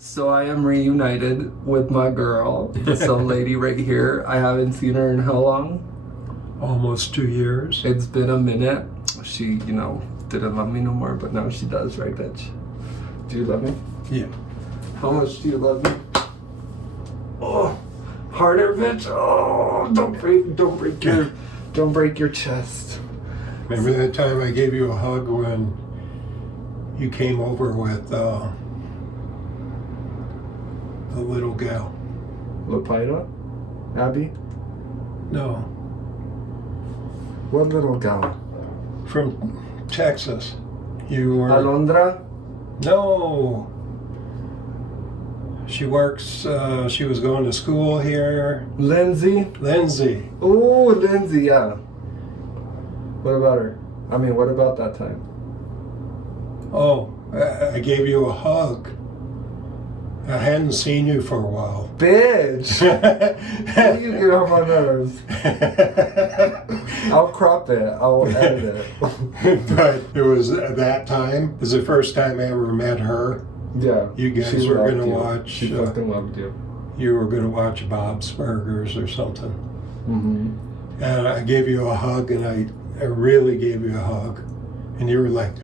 So I am reunited with my girl, some lady right here. I haven't seen her in how long? Almost 2 years. It's been a minute. She, didn't love me no more, but now she does, right, bitch? Do you love me? Yeah. How much do you love me? Oh, harder, bitch. Oh, don't break your chest. Remember that time I gave you a hug when you came over with the little gal? Lapida? Abby? No. What little gal? From Texas. You were... Alondra? No. She works, she was going to school here. Lindsay? Lindsay. Ooh, Lindsay, yeah. What about her? What about that time? Oh, I gave you a hug. I hadn't seen you for a while. Bitch! You get on my nerves. I'll crop it. I'll edit it. But it was at that time. It was the first time I ever met her. Yeah. You guys were going to watch... She fucking loved you. You were going to watch Bob's Burgers or something. Mm-hmm. And I gave you a hug, and I really gave you a hug. And you were like...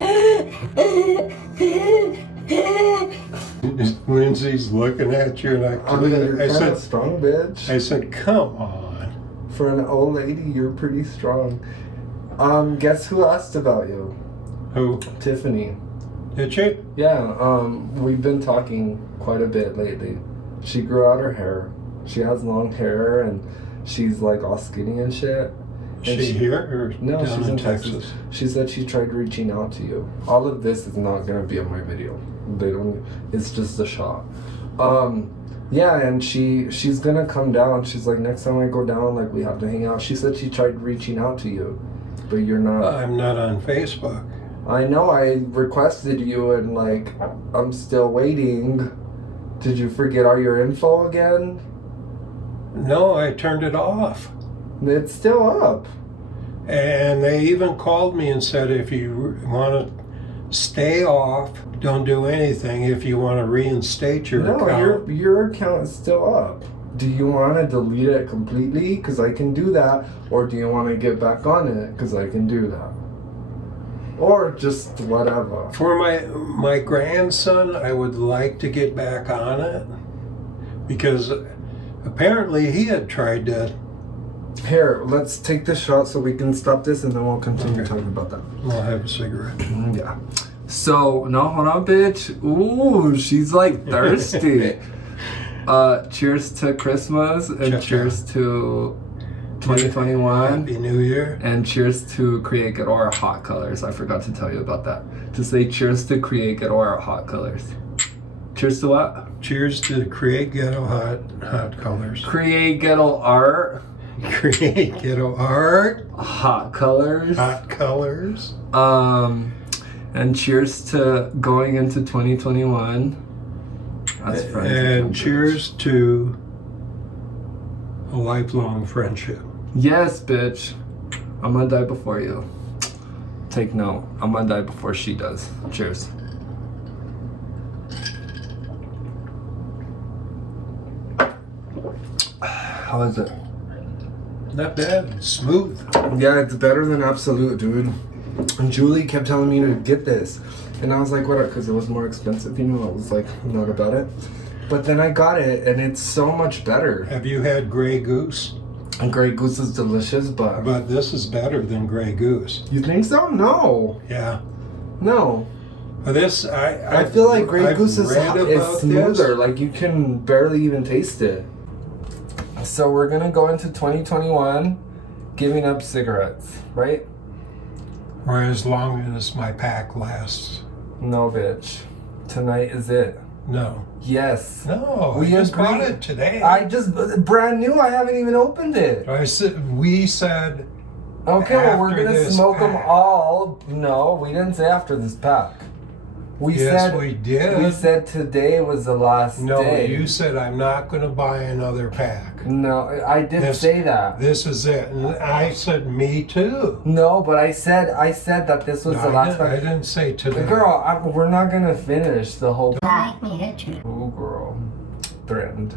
Lindsay's looking at you, and you're kind of strong, bitch. I said, come on. For an old lady, you're pretty strong. Guess who asked about you? Who? Tiffany. Did she? Yeah, we've been talking quite a bit lately. She grew out her hair. She has long hair, and she's like all skinny and shit. Is she here or no, down she's in Texas? Texas. She said she tried reaching out to you. All of this is not gonna be on my video. They don't. It's just a shot. Yeah, and she's gonna come down. She's like, next time I go down, like, we have to hang out. She said she tried reaching out to you, but you're not. I'm not on Facebook. I know. I requested you, and like, I'm still waiting. Did you forget all your info again? No, I turned it off. It's still up. And they even called me and said, if you want to stay off, don't do anything. If you want to reinstate your account. No, your account is still up. Do you want to delete it completely? Because I can do that. Or do you want to get back on it? Because I can do that. Or just whatever. For my grandson, I would like to get back on it. Because apparently he had tried to... Here, let's take this shot so we can stop this and then we'll continue talking about that. I'll have a cigarette. Yeah. So, no, hold on, bitch. Ooh, she's like thirsty. Cheers to Christmas and cheers to 2021. Happy New Year. And cheers to CreateGhettoArt HOT COLORS. I forgot to tell you about that. To say cheers to CreateGhettoArt HOT COLORS. Cheers to what? Cheers to Hot Colors. CreateGhettoArt. CreateGhettoArt HOT COLORS. Hot Colors. And cheers to going into 2021. That's friends. And cheers to a lifelong friendship. Yes, bitch. I'm gonna die before you. Take note. I'm gonna die before she does. Cheers. How is it? Not bad. Smooth. Yeah, it's better than Absolute, dude. And Julie kept telling me to get this. And I was like, what? Because it was more expensive, I was like, not about it. But then I got it, and it's so much better. Have you had Grey Goose? And Grey Goose is delicious, but this is better than Grey Goose. You think so? No. Yeah. No. This, I feel like Grey Goose is smoother. This. Like, you can barely even taste it. So we're going to go into 2021 giving up cigarettes, right? Or as long as my pack lasts. No, bitch. Tonight is it. No. Yes. No, we just bought it today. Brand new. I haven't even opened it. We said. Okay, well, we're gonna smoke them all. No, we didn't say after this pack. We did. We said today was the last day. No, you said I'm not going to buy another pack. No, I did say that. This is it. And I said, me too. No, but I said that this was the last pack. I didn't say today. Girl, we're not going to finish the whole... Make me hit you. Ooh, girl. Threatened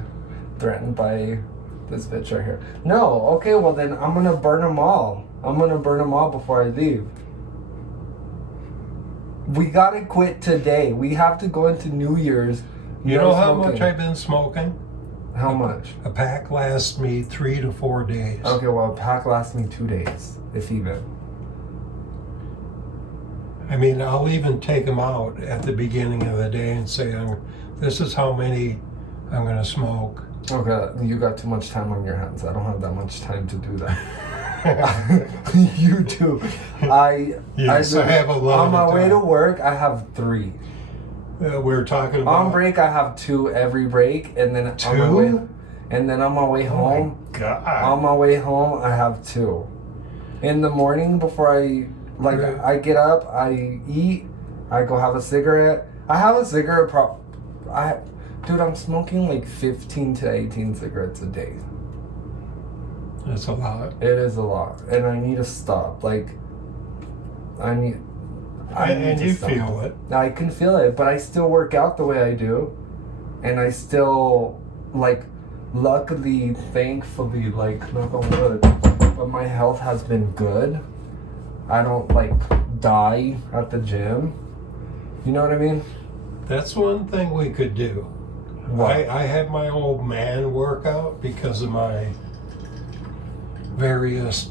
by this bitch right here. No, okay, well then I'm going to burn them all. I'm going to burn them all before I leave. We gotta quit today. We have to go into New Year's. You know how much I've been smoking? How much? A pack lasts me 3 to 4 days. Okay, well, a pack lasts me 2 days, if even. I mean, I'll even take them out at the beginning of the day and say, this is how many I'm gonna smoke. Okay, you got too much time on your hands. I don't have that much time to do that. You do. I have a lot. On my way to work, I have 3. We're talking about on break. I have 2 every break, and then 2. On my way home. Oh my God. On my way home, I have 2. In the morning, before I get up, I eat. I go have a cigarette. I have a cigarette. Dude, I'm smoking like 15 to 18 cigarettes a day. That's a lot. It is a lot, and I need to stop. Like, and you feel it. I can feel it, but I still work out the way I do, and I still, like, luckily, thankfully, like, knock on wood, but my health has been good. I don't, like, die at the gym. You know what I mean? That's one thing we could do. What? I had my old man workout because of my various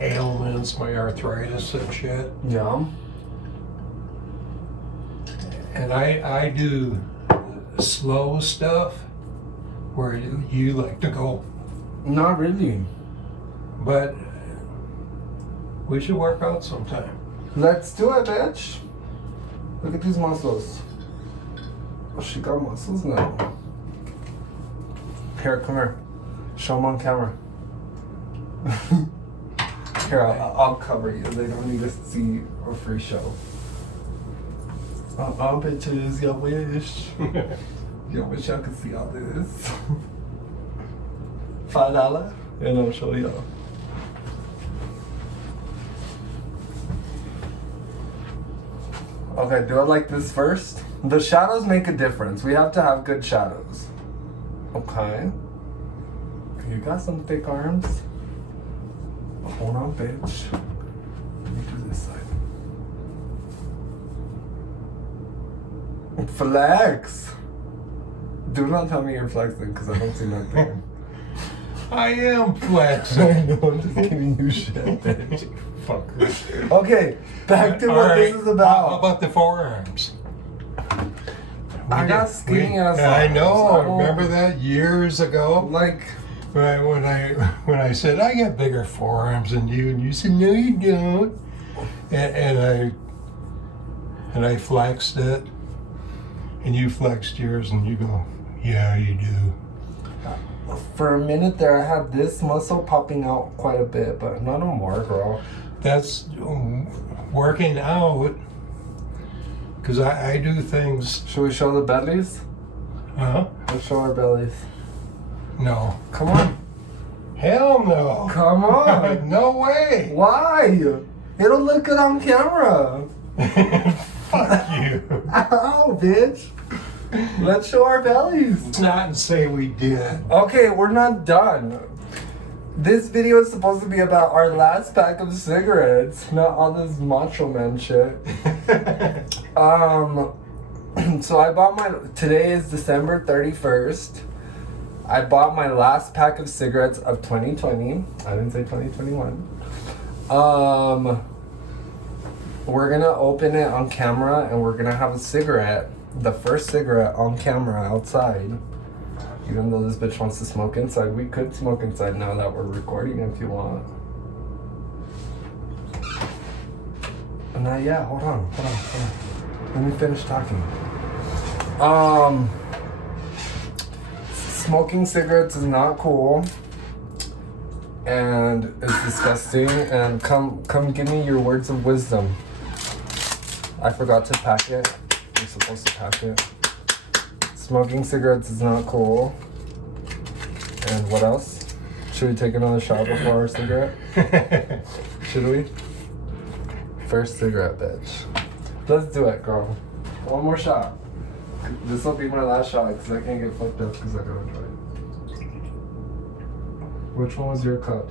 ailments, my arthritis and shit. Yeah. And I do slow stuff where you like to go. Not really. But we should work out sometime. Let's do it, bitch. Look at these muscles. Oh, she got muscles now. Here, come here. Show them on camera. Here, I'll cover you. They don't need to see a free show. Bitches, y'all wish. Y'all wish y'all could see all this. $5? And I'll show y'all. Okay, do I like this first? The shadows make a difference. We have to have good shadows. Okay. You got some thick arms. Hold on, bitch. Let me do this side. Flex! Do not tell me you're flexing, because I don't see nothing. I am flexing. I know, I'm just giving you shit, bitch. Fucker. Okay, back to what this is about. How about the forearms? I got skinny ass arms. I know. Remember that years ago? Like, when I said I got bigger forearms than you, and you said no, you don't, and I flexed it, and you flexed yours, and you go, yeah, you do. for a minute there, I had this muscle popping out quite a bit, but not no more, girl. That's working out, because I do things. Should we show the bellies? Huh? Let's show our bellies. No. Come on. Hell no. Come on. No way. Why? It'll look good on camera. Fuck you. Ow, bitch. Let's show our bellies. Let's not say we did. Okay, we're not done. This video is supposed to be about our last pack of cigarettes, not all this macho man shit. So I bought today is December 31st. I bought my last pack of cigarettes of 2020. I didn't say 2021. We're gonna open it on camera and we're gonna have a cigarette, the first cigarette on camera outside. Even though this bitch wants to smoke inside, we could smoke inside now that we're recording if you want. Not yet, hold on. Let me finish talking. Smoking cigarettes is not cool. And it's disgusting. And come give me your words of wisdom. I forgot to pack it. You're supposed to pack it. Smoking cigarettes is not cool. And what else? Should we take another shot before our cigarette? Should we? First cigarette, bitch. Let's do it, girl. One more shot. This will be my last shot because I can't get fucked up because I gotta try it. Which one was your cup?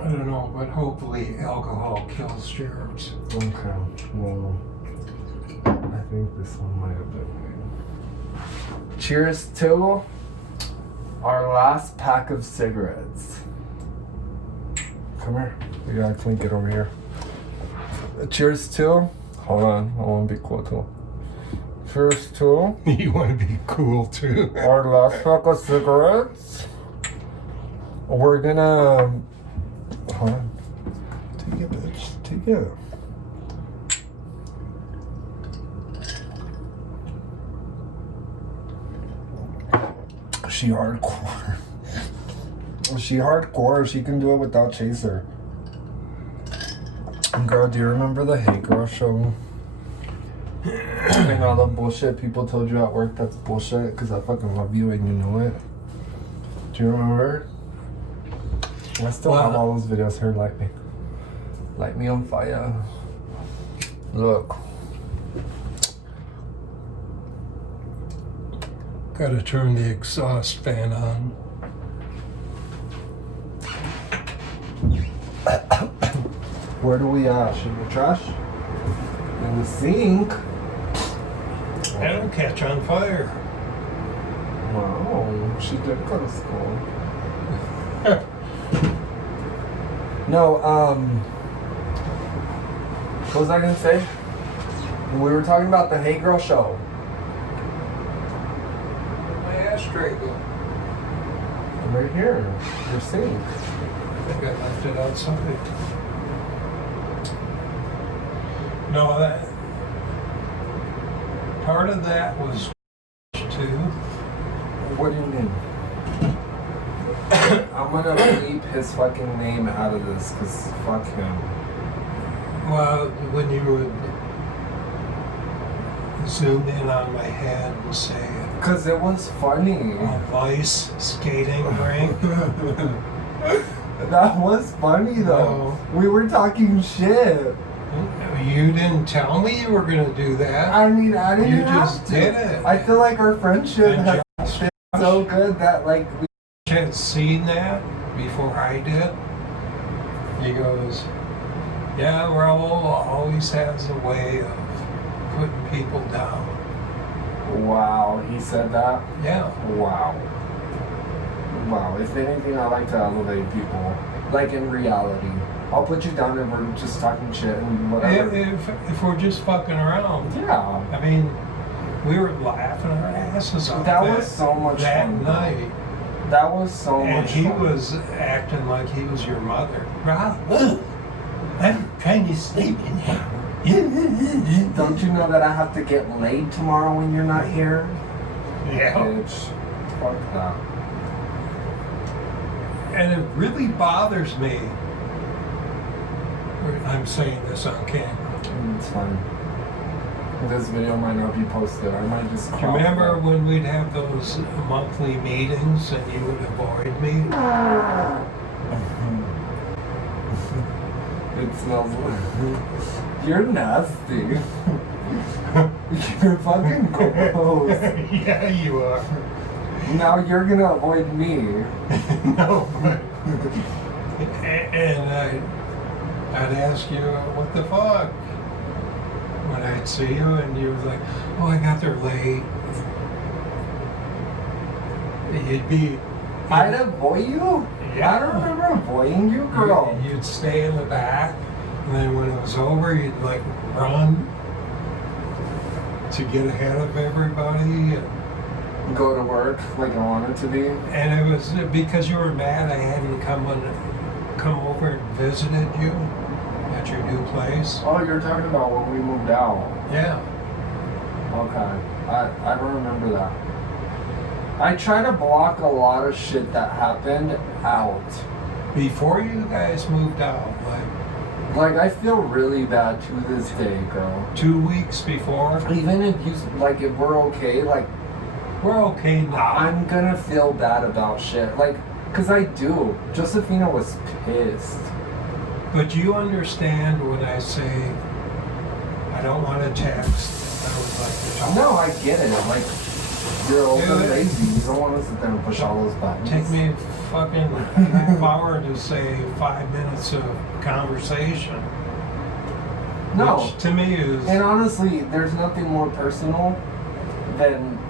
I don't know, but hopefully alcohol kills germs. Okay, well, I think this one might have been mine. Cheers to our last pack of cigarettes. Come here. We gotta clink it over here. Cheers to. Hold on, I wanna be cool too. Cheers to. You want to be cool too. Our last pack of cigarettes. We're gonna. Hold on. Take it, bitch. Take it. She hardcore. She hardcore. She can do it without chaser. Girl, do you remember the Hey Girl show? And all the bullshit people told you at work that's bullshit because I fucking love you and you know it. Do you remember? I still have all those videos. Her light me on fire. Look. Gotta turn the exhaust fan on. Where do we in the trash? In the sink? That'll catch on fire. Wow, she did go to school. No, what was I gonna say? We were talking about the Hey Girl show. My ashtray go. Right here, your sink. I think I left it outside. No, that part of that was too. What do you mean? I'm gonna bleep his fucking name out of this, cause fuck him. Well, when you would zoom in on my head and say, Cause it was funny. Vice skating rink. That was funny though. We were talking shit. You didn't tell me you were gonna do that. I mean, I didn't You have just to. did it. I feel like our friendship And has Josh been so good that like we had seen that before I did. He goes, yeah, Raoo always has a way of putting people down. Wow, he said that? Yeah. Wow. Wow, if anything, I like to elevate people. Like in reality. I'll put you down and we're just talking shit and whatever. If we're just fucking around. Yeah. I mean, we were laughing our asses off. That was so much that fun. night. That was so And much he fun. was acting like he was your mother. Raoo, I'm trying to sleep in here. Don't you know that I have to get laid tomorrow when you're not here? Yeah. Bitch. Fuck that. And it really bothers me. I'm saying this on camera. It's fine. This video might not be posted. I might just Do you remember when we'd have those monthly meetings and you would avoid me? It smells You're nasty. You're fucking gross. Yeah, you are. Now you're gonna avoid me. No, but... And I'd ask you, what the fuck? When I'd see you and you was like, oh, I got there late. I'd avoid you? Yeah. I don't remember avoiding you, girl. You'd stay in the back, and then when it was over, you'd like run to get ahead of everybody. Go to work like I wanted to be. And it was because you were mad I hadn't come over and visited you at your new place. Oh, you're talking about when we moved out. Yeah. Okay. I don't remember that. I try to block a lot of shit that happened out. Before you guys moved out, like Like, I feel really bad to this day, girl. 2 weeks before. Even if you, like, if we're okay, like, We're okay now. I'm gonna feel bad about shit. Like, cause I do. Josephina was pissed. But you understand when I say I don't want to text, I would like to talk. No, I get it. Like, you're old and Yeah. lazy. You don't want to sit there and push all those buttons. Take me a fucking half hour to say 5 minutes of conversation. No. Which to me is. And honestly, there's nothing more personal than.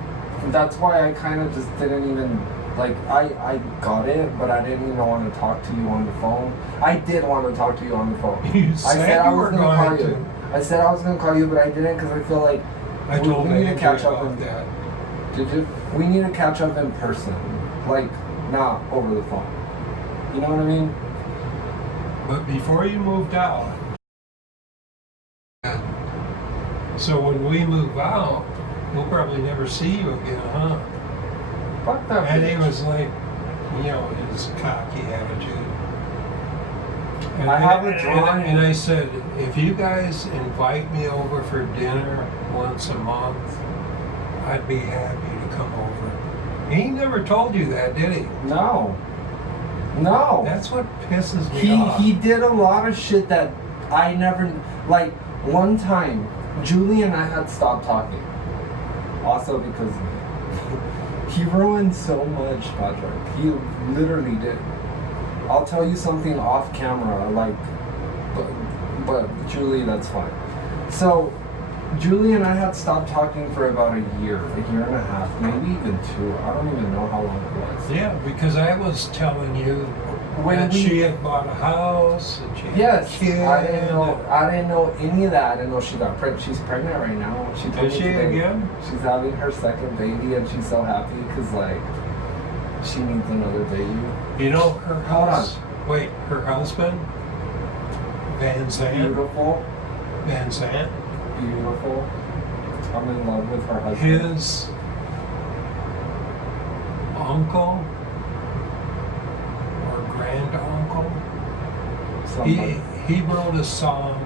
That's why I kind of just didn't even. Like, I got it, but I didn't even want to talk to you on the phone. I did want to talk to you on the phone. You I said said I you was were gonna call going you. to. I said I was gonna call you, but I didn't because I feel like I told we need to Andrew catch up about in that. Did you? We need to catch up in person, like not over the phone. You know what I mean? But before you moved out, so when we move out, we'll probably never see you again, huh? Fuck that. And he bitch. was like, you know, his cocky attitude. And I have a drawing. And I said, if you guys invite me over for dinner once a month, I'd be happy to come over. He never told you that, did he? No. No. That's what pisses me off. He did a lot of shit that I never like. One time, Julie and I had stopped talking. Also because he ruined so much, Patrick. He literally did. I'll tell you something off camera, like, but Julie, that's fine. So, Julie and I had stopped talking for about a year and a half, maybe even 2. I don't even know how long it was. Yeah, because I was telling you When that we- she had bought a house and she had Yes, a kid. I didn't know any of that. I didn't know she got pregnant. She's pregnant right now. She told Is me she today again? she's having her second baby, and she's so happy because like she needs another baby. You know her Hold house. Wait, her husband, Van Zandt. Beautiful, Van Zandt. beautiful. I'm in love with her husband. His uncle or grand uncle. Somebody. He wrote a song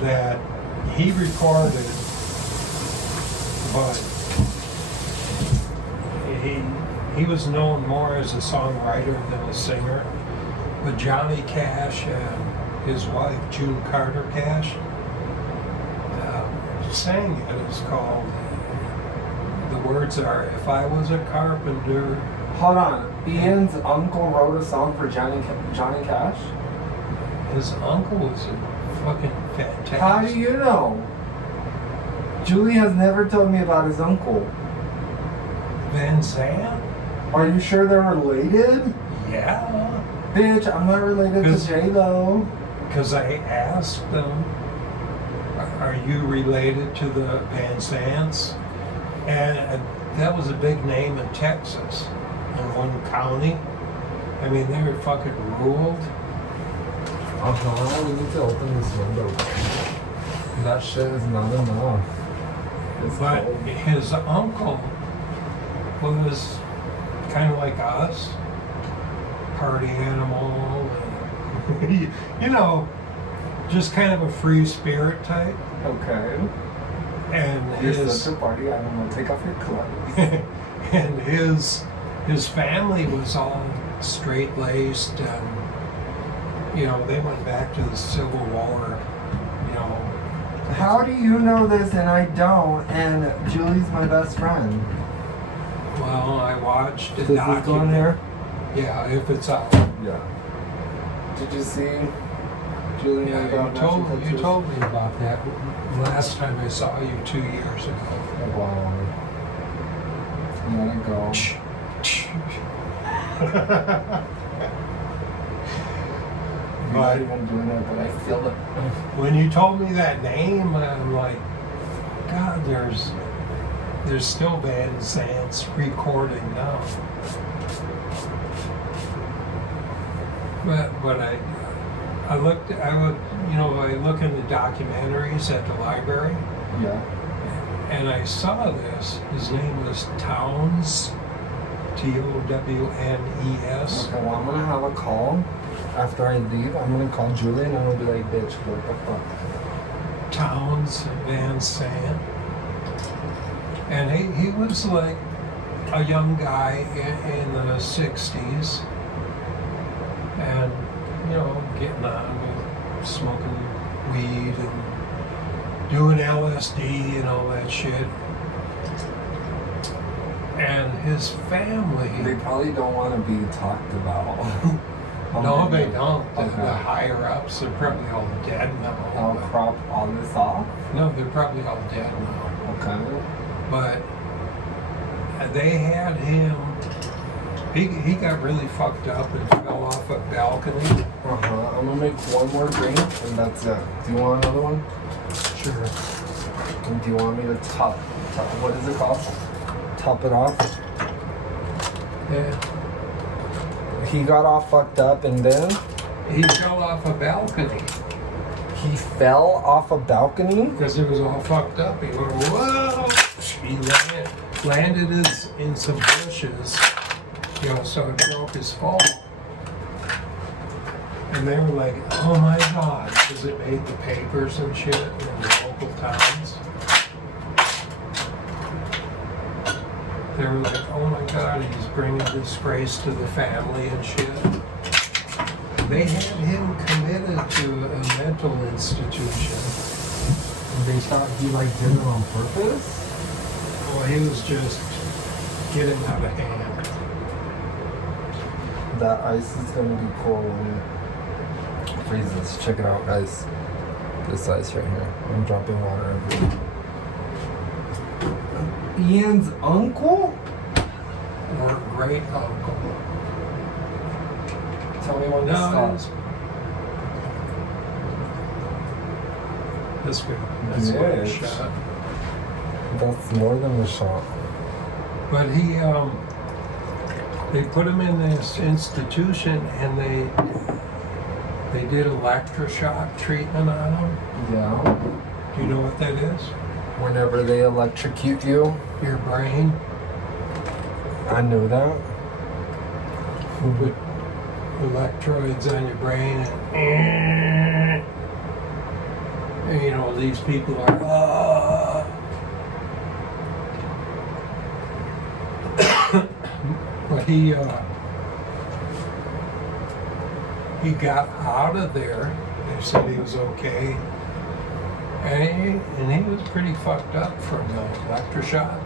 that he recorded, but he was known more as a songwriter than a singer. But Johnny Cash and his wife June Carter Cash sang it. It's called. The words are, "If I was a carpenter." Hold on. Ian's uncle wrote a song for Johnny Cash? His uncle was a fucking fantastic. How do you know? Julie has never told me about his uncle. Van Zandt? Are you sure they're related? Yeah. Bitch, I'm not related to Cause- J-Lo. Because I asked them, are you related to the Van Zandts? And that was a big name in Texas, in one county. I mean, they were fucking ruled. We need to open this window. That shit is not enough. It's But cold. his uncle was kind of like us, party animal, and, you know, just kind of a free spirit type. Okay. And You're his such a party animal. Take off your clothes. and his family was all straight laced, and you know they went back to the Civil War. You know, How do you know this and I don't? And Julie's my best friend. well, I watched a Does this go in document. there? Yeah, if it's out. Yeah. Did you see Julie and I Yeah, got you told matching you tattoos? told me about that last time I saw you 2 years ago. Oh, wow. Let it go. I'm not But even doing it, but I feel it. when you told me that name, I'm like, God, there's still Van Zandt's recording now. But I look in the documentaries at the library, Yeah. and I saw this. His name was Townes, Townes. Okay, well, I'm gonna have a call after I leave, I'm gonna call Julie and I'm gonna be like, bitch, what the fuck? Towns Van Sant. And he was like a young guy in the 60s. And, you know, getting on with smoking weed and doing LSD and all that shit. And his family. They probably don't want to be talked about. No, they don't. Okay. The higher ups, they're probably all dead now. I'll crop all this off. No, they're probably all dead now. Okay. But they had him. He got really fucked up and fell off a balcony. I'm gonna make one more drink and that's it. Do you want another one? Sure. And do you want me to top what is it called? Top it off? Yeah. He got all fucked up and then He fell off a balcony he fell off a balcony? because it was all fucked up. He went, whoa! He landed in some bushes, you know, so it broke his fall. And they were like, oh my God, because it made the papers and shit in the local towns. They were like, oh my God, he's bringing disgrace to the family and shit. They had him committed to a mental institution. They thought he like did it on purpose? Well, he was just getting out of hand. That ice is gonna be cool when it freezes. Check it out, guys. This ice right here. I'm dropping water everywhere. Ian's uncle? Or great uncle. Tell me when to No, stop. That's good. That's a good Yes. shot. That's more than a shot. But they put him in this institution and they did electroshock treatment on him. Yeah. Do you know what that is? Whenever they electrocute you, Your brain. I knew that. Put electrodes on your brain and you know, these people are but he got out of there. They said he was okay. And he was pretty fucked up from the electroshock.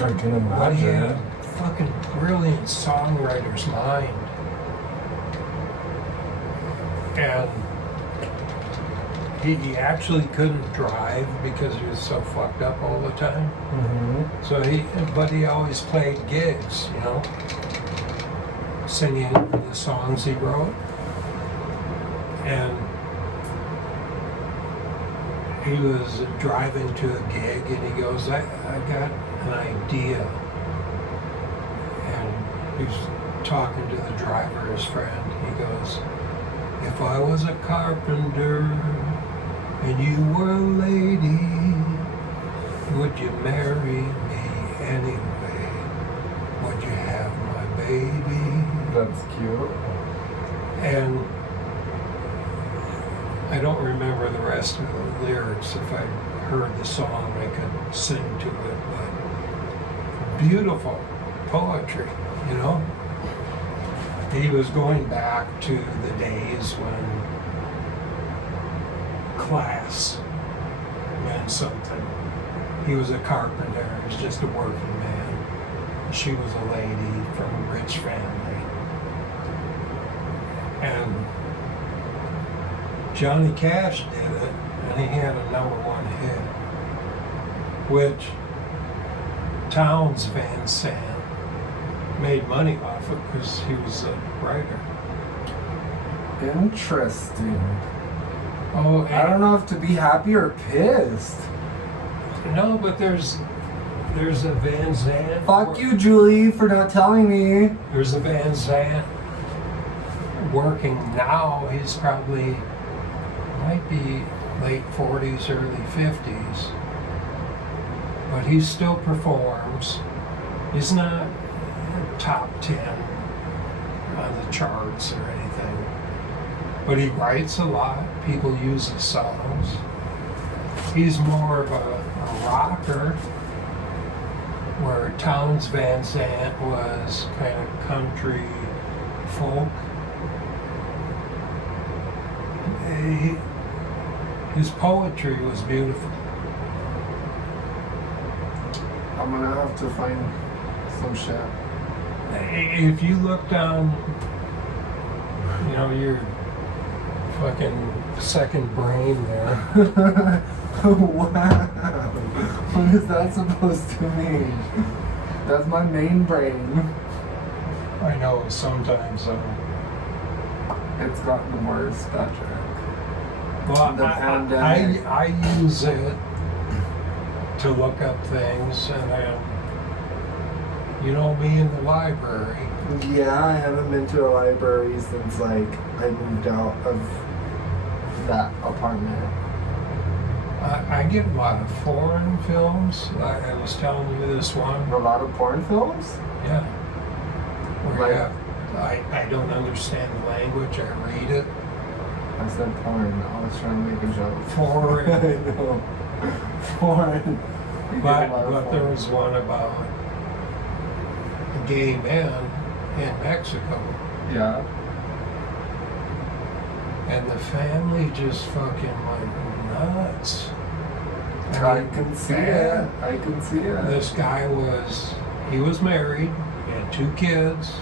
I can But he had imagine. a fucking brilliant songwriter's mind. And he actually couldn't drive because he was so fucked up all the time. Mm-hmm. So but he always played gigs, you know, singing the songs he wrote. And he was driving to a gig and he goes, I got an idea. And he's talking to the driver, his friend. He goes, if I was a carpenter and you were a lady, would you marry me anyway? Would you have my baby? That's cute. And I don't remember the rest of the lyrics. If I heard the song, I could sing to it. But beautiful poetry, you know? He was going back to the days when class meant something. He was a carpenter. He was just a working man. She was a lady from a rich family. And Johnny Cash did it, and he had a #1 hit, which Towns Van Sant made money off it because he was a writer. Interesting. Oh, I don't know if to be happy or pissed. No, but there's a Van Sant. Fuck you, Julie, for not telling me. There's a Van Sant working now. He's probably might be late 40s, early 50s, but he still performs. He's not top 10 on the charts or anything, But he writes a lot. People use his songs. He's more of a rocker, where Townes Van Zandt was kind of country folk. His poetry was beautiful. I'm gonna have to find some shit. If you look down, you know, your fucking second brain there. Wow. What is that supposed to mean? That's my main brain. I know sometimes It's gotten worse, Patrick. well, The pandemic. I use it to look up things, and then, you know me in the library. Yeah, I haven't been to a library since like I moved out of that apartment. I get a lot of foreign films. I was telling you this one. A lot of porn films? Yeah. Where Like- I don't understand the language. I read it. I said porn. I was trying to make a joke. Foreign. I know. Porn. We get a lot of But there porn. was one about gay men in Mexico. Yeah. And the family just fucking like nuts. I can see bad. it. I can see it. This guy he was married, he had 2 kids,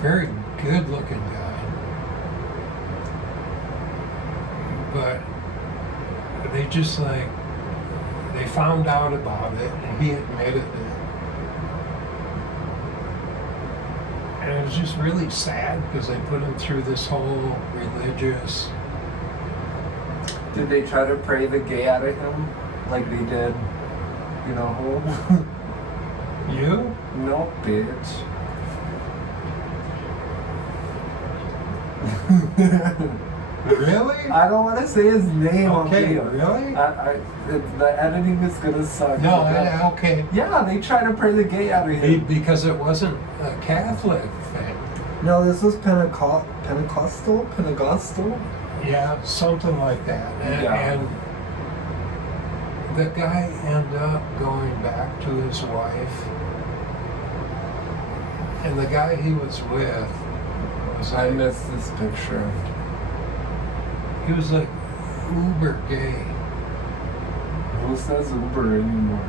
very good looking guy. But they just like, they found out about it and he admitted it. And it was just really sad because they put him through this whole religious. Did they try to pray the gay out of him? Like they did, you know who? You? No, bitch. Really? I don't want to say his name on Okay, video. really? The editing is gonna suck. No, okay. Yeah, they try to pray the gay out of him. Because it wasn't a Catholic thing. No, this was Pentecostal? Yeah, something like that. And the guy ended up going back to his wife. And the guy he was with was I like, missed this picture. he was like uber gay. Who says Uber anymore?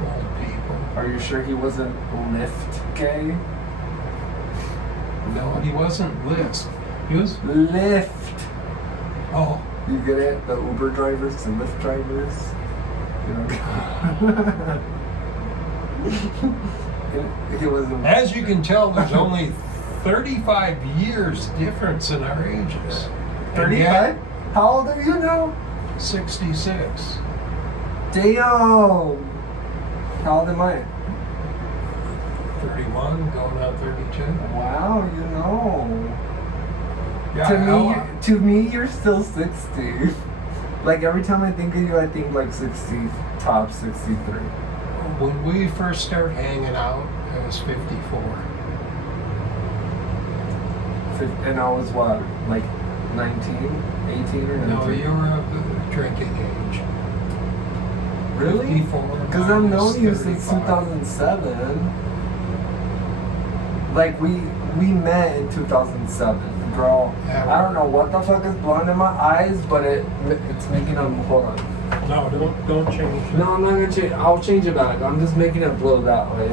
Old people. Are you sure he wasn't Lyft gay? No, he wasn't Lisp. He was, Lyft! oh, You get it? The Uber drivers and Lyft drivers? You know? He was a, as you can tell, there's only 35 years difference in our ages. And 35? yet, How old are you now? 66. Damn! How old am I? 31, going on 32. Wow, you know. Yeah, To me, you're still 60. Like every time I think of you, I think like 60, top 63. when we first started hanging out, I was 54. And I was what, like 19, 18 or 19? No, you were of the drinking age. Really? 54. Because I've known you since 35. 2007. Like we met in 2007. Girl, Yeah, I don't know what the fuck is blowing in my eyes, but it's making them, hold on. No, don't change it. No, I'm not gonna change, I'll change it back. I'm just making it blow that way.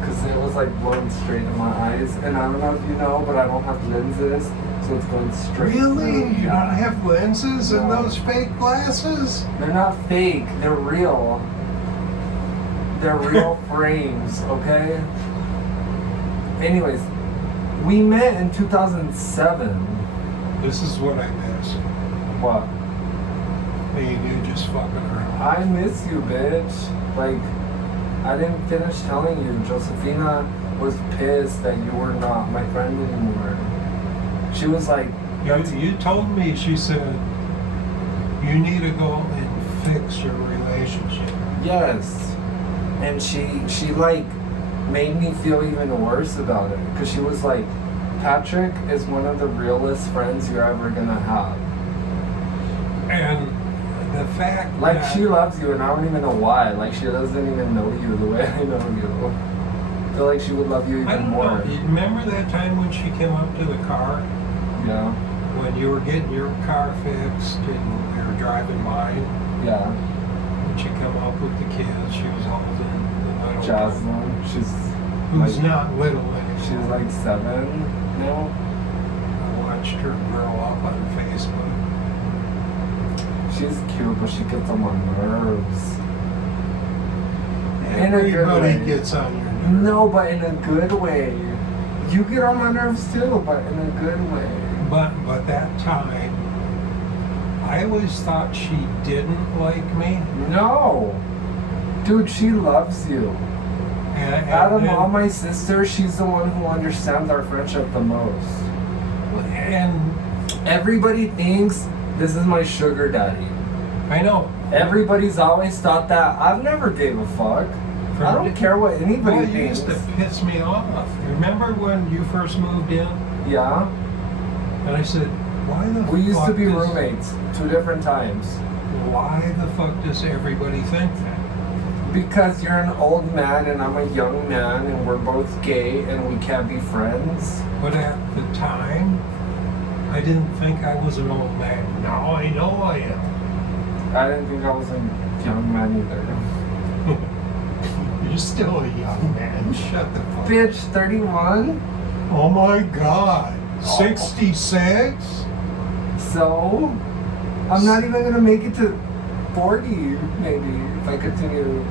Because it was like blowing straight in my eyes. And I don't know if you know, but I don't have lenses, so it's going straight Really? through. You Yeah. don't have lenses in No. those fake glasses? They're not fake, they're real. They're real frames, okay? Anyways, we met in 2007. This is what I miss. What? Me and you just fucking around. I miss you, bitch. Like, I didn't finish telling you. Josefina was pissed that you were not my friend anymore. She was like, You told me, she said, you need to go and fix your relationship. yes. And she like made me feel even worse about it. Because she was like, Patrick is one of the realest friends you're ever gonna have. And the fact Like, that she loves you, and I don't even know why. Like, she doesn't even know you the way I know you. I feel like she would love you I even don't more. know. You remember that time when she came up to the car? Yeah. When you were getting your car fixed and we were driving mine? Yeah. When she come up with the kids, she was holding the little Jasmine, who's like, not little anymore. she's like 7 now. I watched her grow up on Facebook. She's cute, but she gets on my nerves. In a good Everybody way. gets on your nerves. No, but in a good way. You get on my nerves too, but in a good way. But that time, I always thought she didn't like me. No. Dude, she loves you. Out of then- all my sisters, she's the one who understands our friendship the most. And Everybody thinks this is my sugar daddy. I know. Everybody's always thought that. I've never gave a fuck. I don't care what anybody Well, you thinks. used to piss me off. Remember when you first moved in? Yeah. And I said, why the fuck We used to be does- roommates 2 different times. Why the fuck does everybody think that? Because you're an old man and I'm a young man and we're both gay and we can't be friends. But at the time, I didn't think I was an old man. Now I know I am. I didn't think I was a young man either. You're still a young man. Shut the fuck up. Bitch, 31? Oh my god. 66? So? I'm not even gonna make it to 40, maybe, if I continue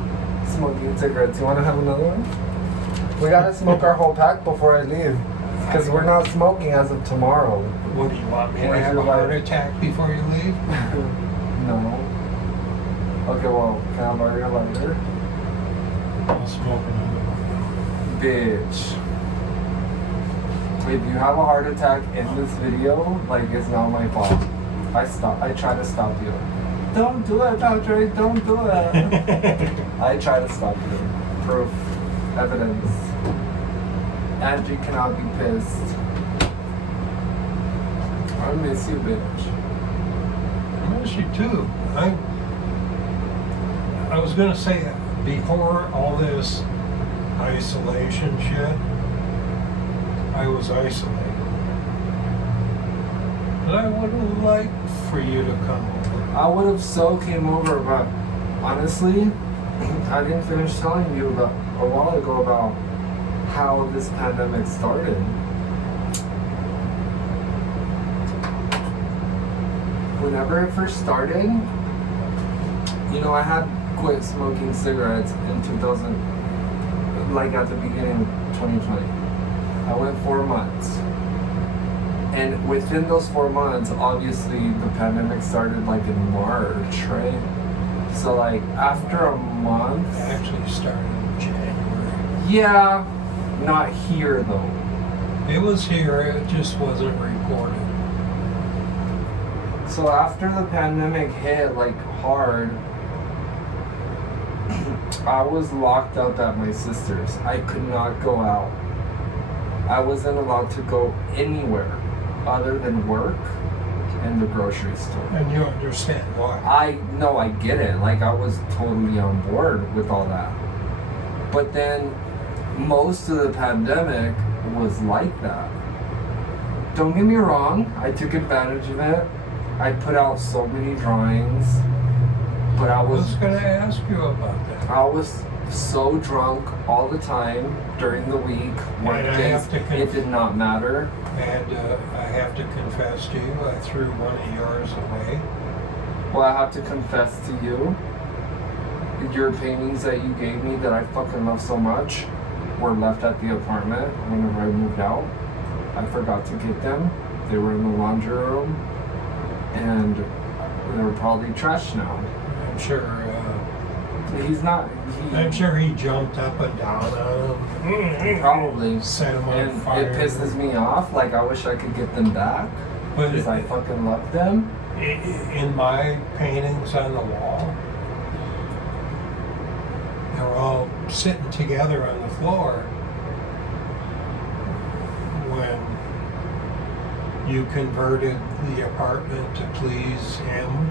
smoking cigarettes. You wanna have another one? We gotta smoke our whole pack before I leave. Because we're not smoking as of tomorrow. What do you want me to Where's have your a heart lighter? attack before you leave? No. Okay, well, can I borrow your lighter? I'll smoke another one. Bitch. If you have a heart attack in this video, like, it's not my fault. I try to stop you. Don't do it, Patrick, don't do it. I try to stop you. Proof. Evidence. Angie cannot be pissed. I miss you, bitch. I miss you too. I was gonna say that before all this isolation shit, I was isolated. And I would have liked for you to come over. I would have so came over, but honestly, I didn't finish telling you about a while ago about how this pandemic started. Whenever it first started, you know, I had quit smoking cigarettes in 2000, like at the beginning of 2020. I went 4 months. And within those 4 months, obviously the pandemic started like in March, right? So like after a month, I actually started in January. yeah, not here though. It was here, it just wasn't reported. So after the pandemic hit like hard, I was locked up at my sister's. I could not go out. I wasn't allowed to go anywhere other than work and the grocery store. And you understand why. I get it. Like, I was totally on board with all that. But then most of the pandemic was like that. Don't get me wrong, I took advantage of it. I put out so many drawings, but I I was was gonna ask you about that. I was so drunk all the time during the week. Work And I days, have to it did not matter. And I have to confess to you, I threw one of yours away. Well, I have to confess to you, your paintings that you gave me that I fucking love so much were left at the apartment whenever I moved out. I forgot to get them. They were in the laundry room, and they're probably trash now. I'm sure. He's not. I'm sure he jumped up and down on them. Probably. Set him on And fire. it pisses me off. Like, I wish I could get them back But because I fucking love them. in my paintings on the wall, they're all sitting together on the floor when You converted the apartment to please him.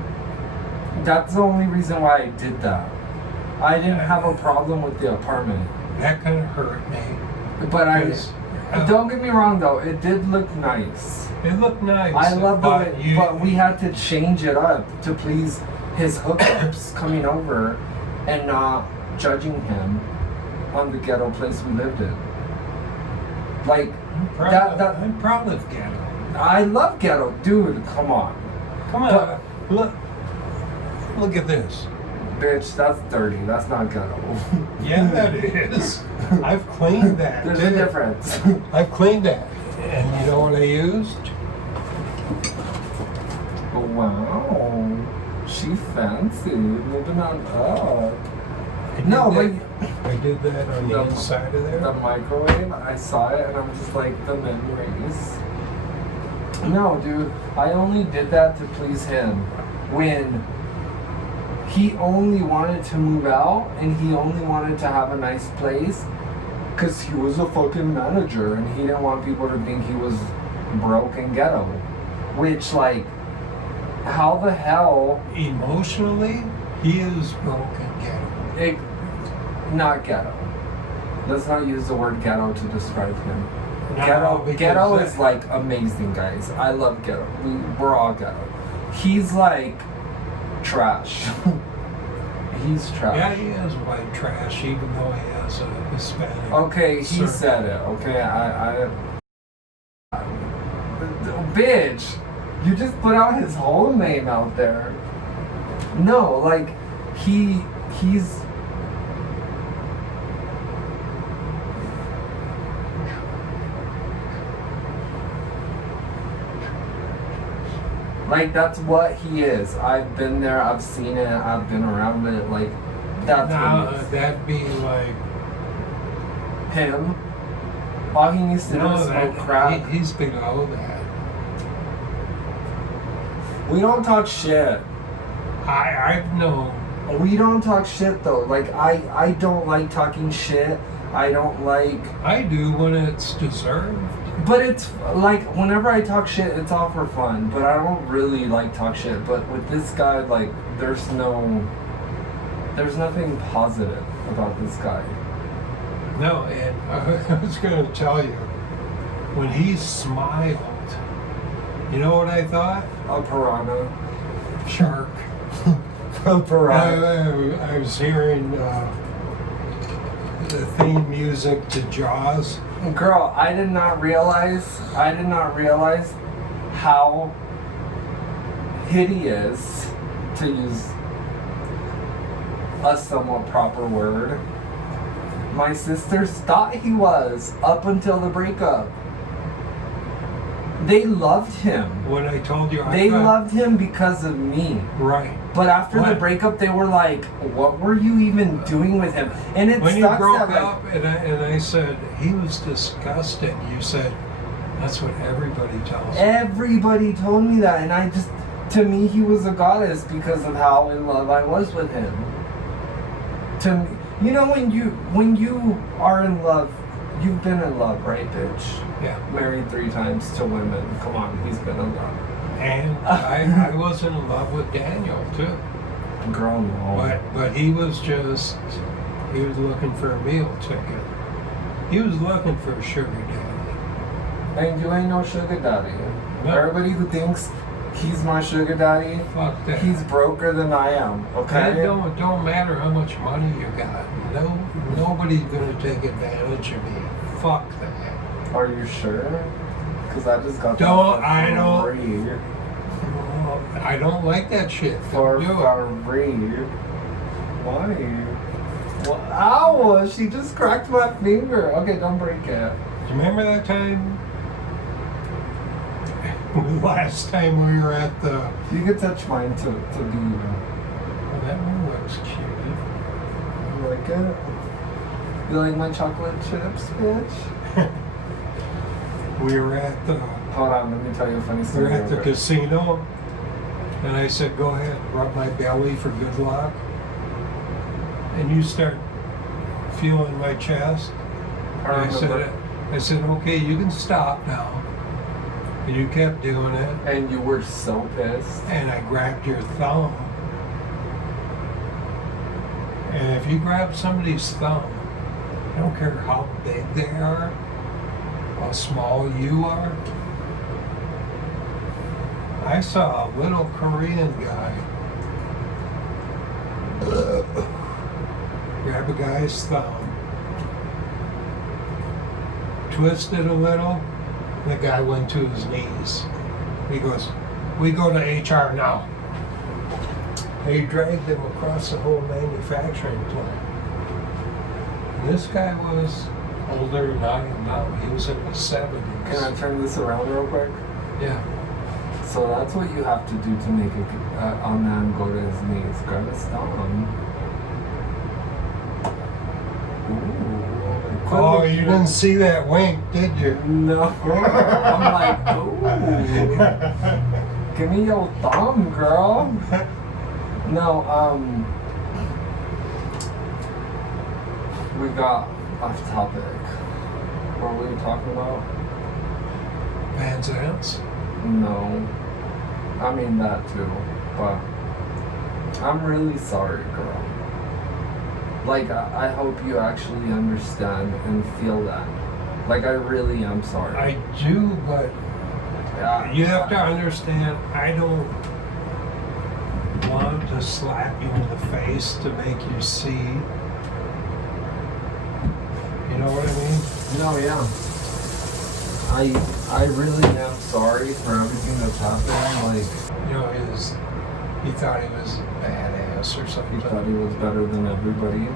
That's the only reason why I did that. I didn't have a problem with the apartment. That kind of hurt me. But Because, don't get me wrong though, it did look nice. It looked nice. I love the but way, but we had to change it up to please his hookups coming over and not judging him on the ghetto place we lived in. Like, I'm proud of ghetto. I love ghetto, dude, come on. Come on, look at this. Bitch, that's dirty, that's not ghetto. Yeah, that is. I've cleaned that. There's too. a difference. I've cleaned that. And you know what I used? Wow, she fancy, moving on up. I did that on the inside of there. The microwave, I saw it and I'm just like, the memories. No, dude, I only did that to please him when he only wanted to move out and he only wanted to have a nice place because he was a fucking manager and he didn't want people to think he was broke and ghetto. Which, like, how the hell... Emotionally, he is broke and ghetto. Not ghetto. Let's not use the word ghetto to describe him. No, Ghetto is like amazing, guys. I love ghetto. We're all ghetto. He's like trash. He's trash. Yeah, he is white trash, even though he has a Hispanic. Okay, he surname. said it. Okay, I bitch, you just put out his whole name out there. No, like he's. Like, that's what he is. I've been there, I've seen it, I've been around it. Like, that's what he is. That'd be like Him? All he needs to do is smoke crack. He's below that. We don't talk shit. I've known. We don't talk shit, though. Like, I don't like talking shit. I don't like... I do when it's deserved. But it's like, whenever I talk shit, it's all for fun. But I don't really like talk shit. But with this guy, like, there's nothing positive about this guy. No, and I was going to tell you, when he smiled, you know what I thought? A piranha. Shark. A piranha. I was hearing the theme music to Jaws. Girl, I did not realize how hideous, to use a somewhat proper word, my sisters thought he was up until the breakup. They loved him. When I told you, They loved him because of me. Right. But after the breakup, they were like, what were you even doing with him? And it when you sucks broke that, like, up, and I said, he was disgusting. You said, that's what everybody tells me. everybody told me that. And I just, to me, he was a goddess because of how in love I was with him. To me, you know, when you are in love, you've been in love, right, bitch? Yeah. Married 3 times to women. Come on, he's been in love. And I was in love with Daniel, too. Girl, no. But he was looking for a meal ticket. He was looking for a sugar daddy. And you ain't no sugar daddy. No. Everybody who thinks he's my sugar daddy, Fuck that. he's broker than I am, okay? It don't matter how much money you got. Nobody's gonna take advantage of me. Fuck that. Are you sure? Because I just got Don't- that I for don't- free. Well, I don't like that shit. For Don't do it. free. Why? Well, ow! She just cracked my finger. Okay, don't break it. Do you remember that time? Last time we were at the... You can touch mine to be... Oh, that one looks cute. You like it? You like my chocolate chips, bitch? We were at the... Hold on, let me tell you a funny We story. were at the real quick. casino, and I said, go ahead, rub my belly for good luck. And you start feeling my chest. I And remember. I said, okay, you can stop now. You kept doing it. And you were so pissed. And I grabbed your thumb. And if you grab somebody's thumb, I don't care how big they are, how small you are. I saw a little Korean guy grab a guy's thumb, twist it a little, and the guy went to his knees. He goes, "We go to HR now." They dragged him across the whole manufacturing plant. And this guy was older than I am now. He was in his 70s. Can I turn this around real quick? Yeah. So that's what you have to do to make a man go to his knees. Grab his thumb. Ooh. Oh, you didn't see that wink, did you? No. I'm like, ooh. Give me your thumb, girl. No, we got off topic. What were we talking about? Van Zants? No. I mean that too, but I'm really sorry, girl. Like, I hope you actually understand and feel that. Like, I really am sorry. I do, but Yeah. you have to understand, I don't want to slap you in the face to make you see. You know what I mean? No, yeah. I really am sorry for everything that's happened. Like, You know, he thought he was badass or he something. thought he was better than everybody.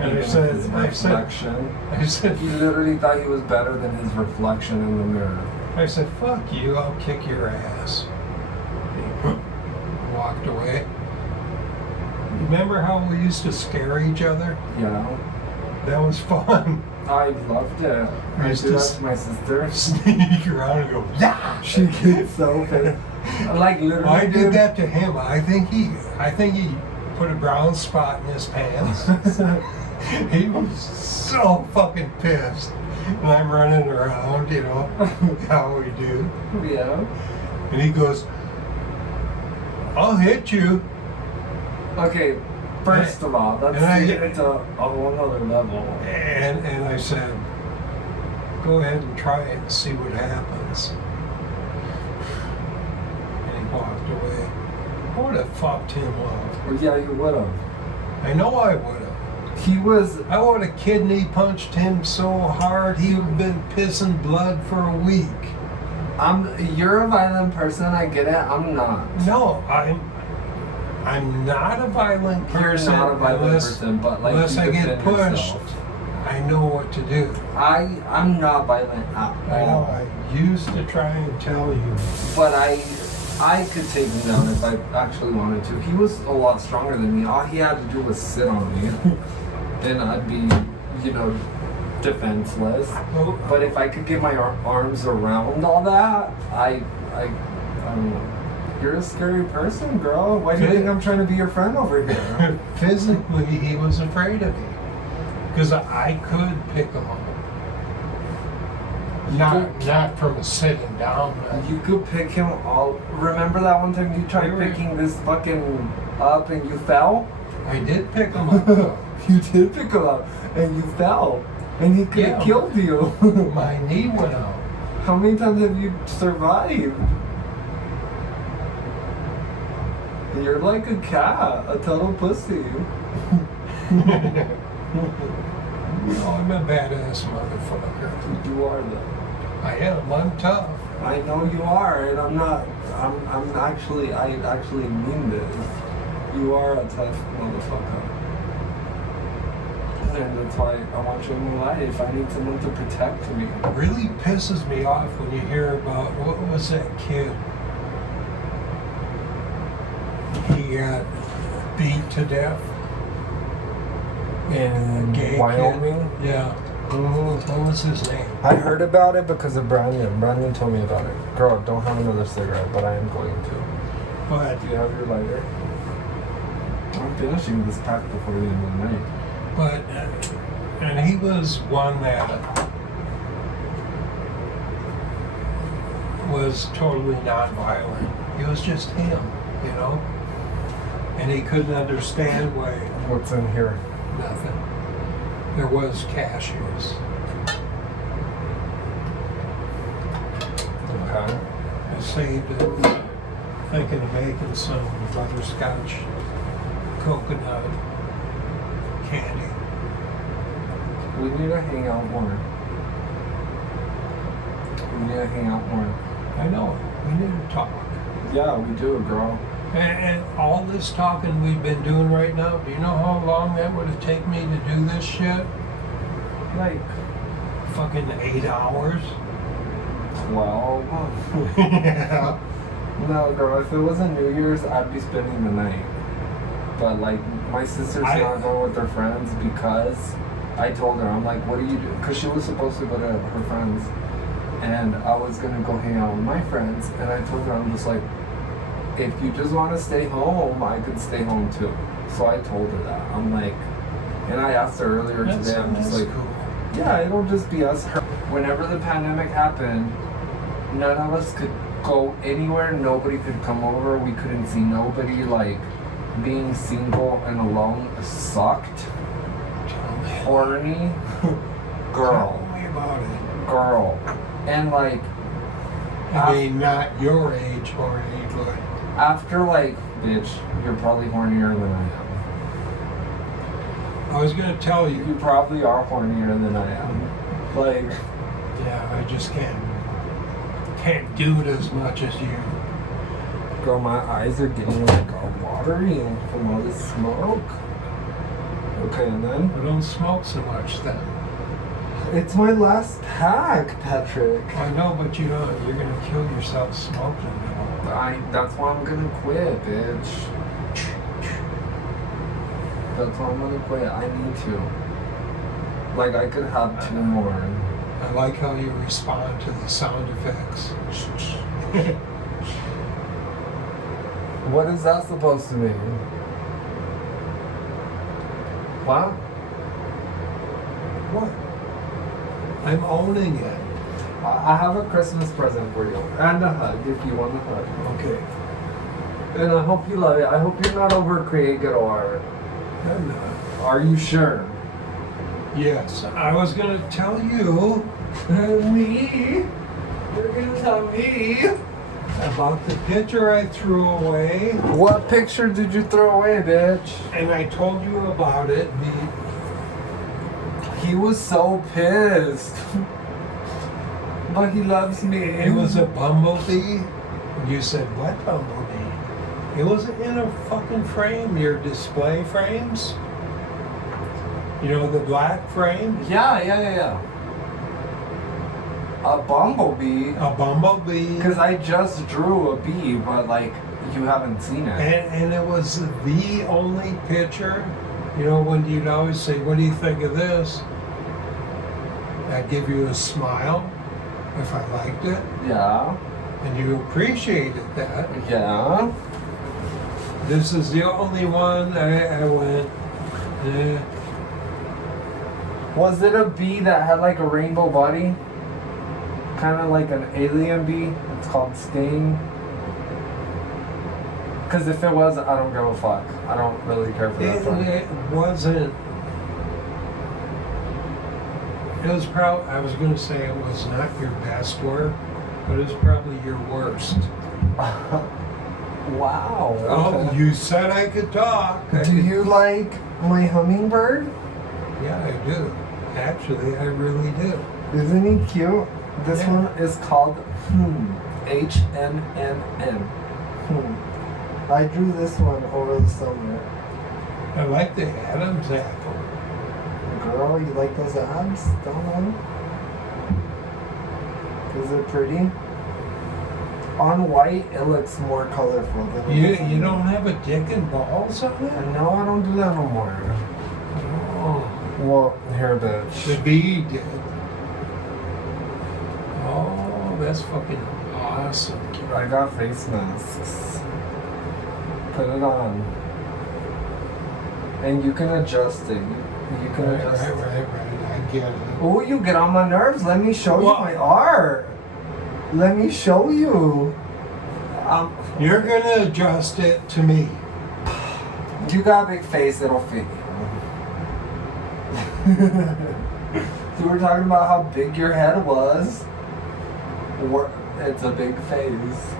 And Even his reflection. I said, He literally thought he was better than his reflection in the mirror. fuck you, I'll kick your ass. He walked away. Remember how we used to scare each other? Yeah. That was fun. I loved it. I used do to that to my sister. Sneak around and go, "Yeah!" She gets so pissed. Like, literally. I did that to him. I think he put a brown spot in his pants. He was so fucking pissed. And I'm running around, you know, how we do. Yeah. And he goes, "I'll hit you." Okay, first of all, let's And I- take it to a whole other level. And I said, "Go ahead and try it and see what happens." And he walked away. I would have fucked him up. Well, yeah, you would have. I know I would have. He was. I would have kidney punched him so hard he would have been pissing blood for a week. You're a violent person. I get it. I'm not. No, I'm not a violent person. You're not a violent person, but like unless you I get defend pushed, yourself. I know what to do. I'm not violent at all. I know. I used to try and tell you. But I could take him down if I actually wanted to. He was a lot stronger than me. All he had to do was sit on me, and I'd be, defenseless. Well, But if I could get my arms around all that, I don't know. You're a scary person, girl. Why do you think I'm trying to be your friend over here? physically, he was afraid of me because I could pick him up. Not from a sitting down. You could pick him all. Remember that one time you tried Really? picking this fucking up and you fell? I did pick him up. Though. You did pick him up and you fell. And he could have Yeah. killed you. My knee went out. How many times have you survived? You're like a cat, a total pussy. No, I'm a badass motherfucker. You are though. I am. I'm tough. I know you are, and I'm not. I actually mean this. You are a tough motherfucker. And that's why I want you in my life. I need someone to protect me. It really pisses me off when you hear about, what was that kid? He got beat to death. In Gay Wyoming? Kid. Yeah. What was his name? I heard about it because of Brandon. Brandon told me about it. Girl, don't have another cigarette, but I am going to. But Do you have your lighter? I'm finishing this pack before the end of the night. and he was one that was totally nonviolent. He was just him, you know? And he couldn't understand why What's in here? nothing. There was cashews. Okay. I saved it, thinking of making some butterscotch coconut candy. We need to hang out more. We need to hang out more. I know, we need to talk. Yeah, we do, girl. And all this talking we've been doing right now, do you know how long that would have taken me to do this shit? Like Fucking 8 hours? 12. Yeah. No, girl, if it wasn't New Year's, I'd be spending the night. But, like, my sister's not going with her friends because I told her, I'm like, what do you do? Because she was supposed to go to her friends. And I was going to go hang out with my friends. And I told her, I'm just like, if you just want to stay home, I could stay home too. So I told her that. I'm like, and I asked her earlier today, I'm just like, cool. yeah, it'll just be us. Whenever the pandemic happened, none of us could go anywhere. Nobody could come over. We couldn't see nobody. Like, being single and alone sucked. Horny. Girl. Tell me about it. Girl. And like, I mean, not your age horny, but after like, bitch, you're probably hornier than I am. I was gonna tell you. You probably are hornier than I am. Like, Yeah, I just can't do it as much as you. girl, my eyes are getting like all watery from all this smoke. Okay, and then? I don't smoke so much then. It's my last pack, Patrick. I know, but you know, you're gonna kill yourself smoking now. That's why I'm gonna quit, bitch. That's why I'm gonna quit. I need to. Like, I could have 2 more. I like how you respond to the sound effects. What is that supposed to mean? What? What? I'm owning it. I have a Christmas present for you. And a hug, if you want a hug. Okay. And I hope you love it. I hope you're not over CreateGhettoArt. I'm not. Are you sure? Yes, I was gonna tell you Me? You're gonna tell me? about the picture I threw away, What picture did you throw away, bitch? and I told you about it. He was so pissed. But he loves me. It was a bumblebee. You said, what bumblebee? It wasn't in a fucking frame, your display frames. You know, the black frame? Yeah. A bumblebee? A bumblebee. Because I just drew a bee, but like, you haven't seen it. And it was the only picture. You know, when you'd always say, what do you think of this? I'd give you a smile if I liked it. Yeah. And you appreciated that. Yeah. This is the only one I went, eh. Was it a bee that had like a rainbow body? Kind of like an alien bee. It's called Sting. Because if it was, I don't give a fuck. I don't really care for that one. It wasn't. It was probably, I was going to say it was not your best work, but it was probably your worst. Wow. Oh, Okay. you said I could talk. Do you like my hummingbird? Yeah, I do. Actually, I really do. Isn't he cute? This Yeah. one is called HNNN. I drew this one over the summer. I like the Adam's apple. Girl, you like those abs? Don't know. Is it pretty? On white, it looks more colorful than it does on You me. don't have a dick and balls on it? And no, I don't do that no more. Oh, Well, here, bitch. the bee did. Oh, that's fucking awesome. I got face masks. Put it on. And you can adjust it. You can adjust it. Right. I get it. Oh, you get on my nerves. Let me show you Well- my art. Let me show you. You're gonna adjust it to me. You got a big face, it'll fit you. So we're talking about how big your head was. It's a big face.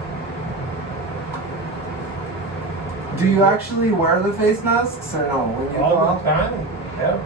Do you actually wear the face masks or no? When you go All out? the time. Yep.